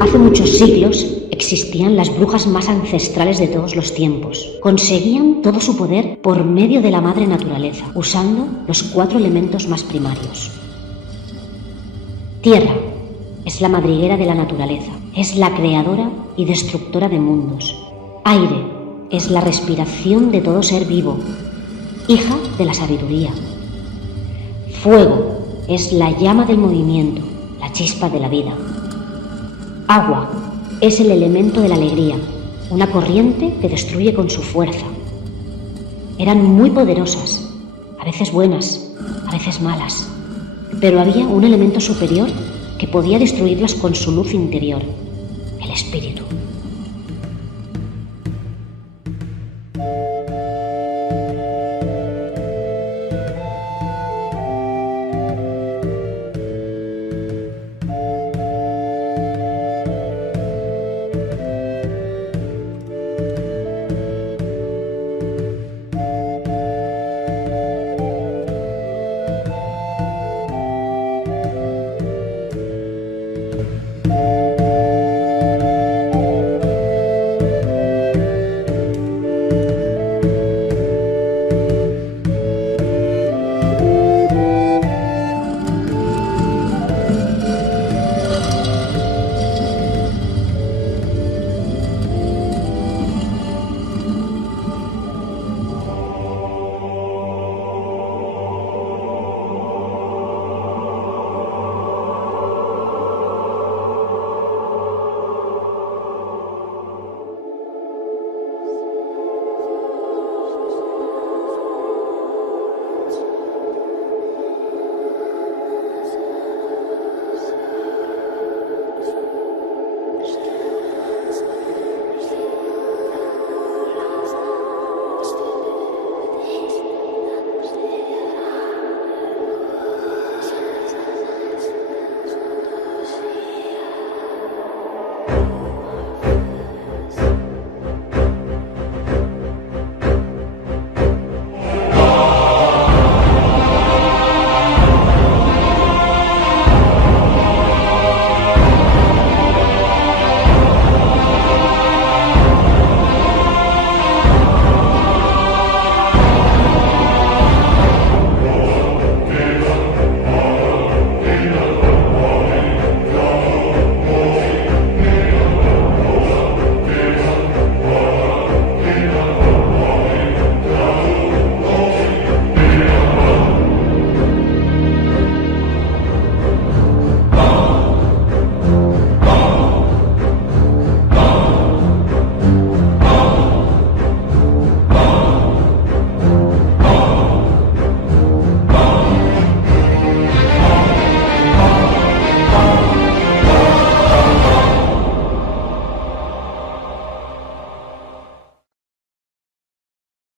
Hace muchos siglos existían las brujas más ancestrales de todos los tiempos. Conseguían todo su poder por medio de la madre naturaleza, usando los 4 elementos más primarios. Tierra es la madriguera de la naturaleza, es la creadora y destructora de mundos. Aire es la respiración de todo ser vivo, hija de la sabiduría. Fuego es la llama del movimiento, la chispa de la vida. Agua es el elemento de la alegría, una corriente que destruye con su fuerza. Eran muy poderosas, a veces buenas, a veces malas, pero había un elemento superior que podía destruirlas con su luz interior, el espíritu.